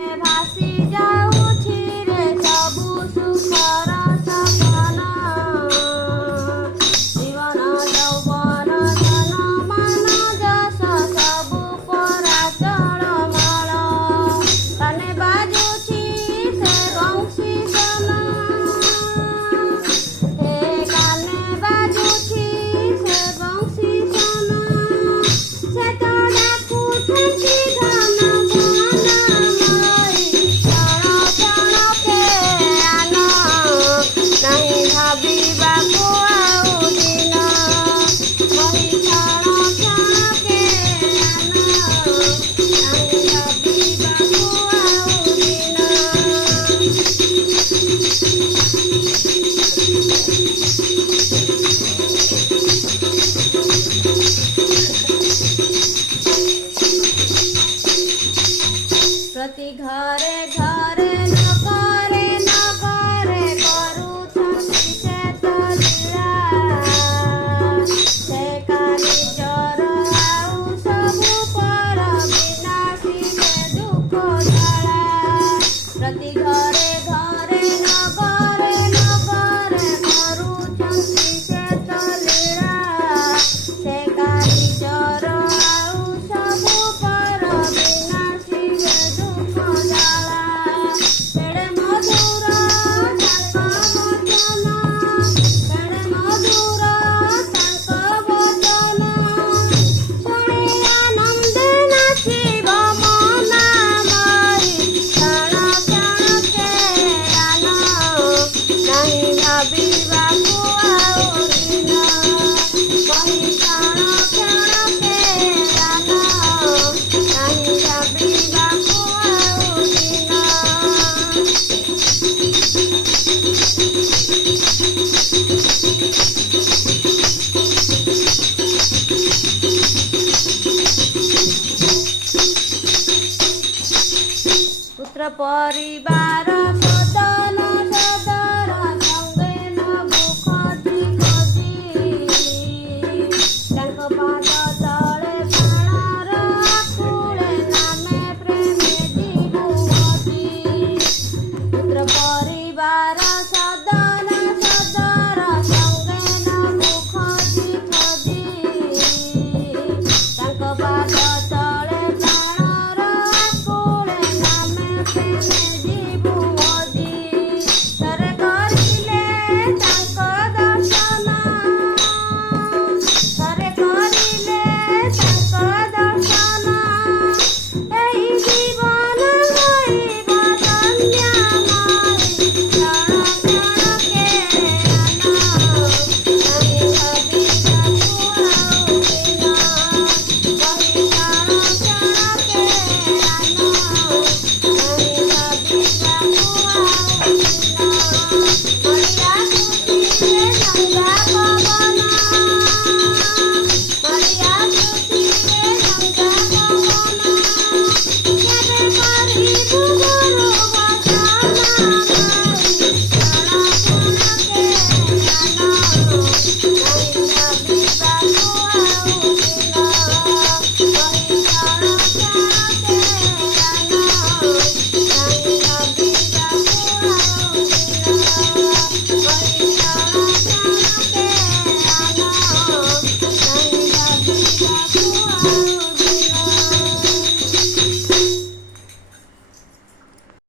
ଭାସି ଯାଉଛି ରେ ସବୁ ସୁଖର ସପନ ଜୀବନ ଯୌବନ ଧନ ମାନ ଯଶ ସବୁ ପରା ଚଳମଳ କାନେ ବାଜୁଛି ସେ ବଂଶୀ ସନ ହେ କାନେ ବାଜୁଛି ସେ ବଂଶୀ ସନ ସେ ତ ଡାକୁଛନ୍ତି प्रति घरे घरे नगरे नगरे करुछन्ति से तो लीला से कानिजर आउ सबु पर विनाशी से दुख जला प्रति घरे घरे नगरे नगरे करुछन्ति से तो लीला से कानिजर आउ सबु पर विनाशी से पेड़े मधुर ताଙ୍କ वचन पेड़े मधुर ताଙ୍କ वचन ଶୁଣି ଆନନ୍ଦେ ନାଚିବ ମନାମୟୀ କ୍ଷଣ କ୍ଷଣକେ ଆନ ନାହିଁ ଭାବିବାକୁ ଆଉ ଦିନ କହି କ୍ଷଣ କ୍ଷଣକେ ଆନ ନାହିଁ ଭାବିବାକୁ ଆଉ ଦିନ पुत्र परिवार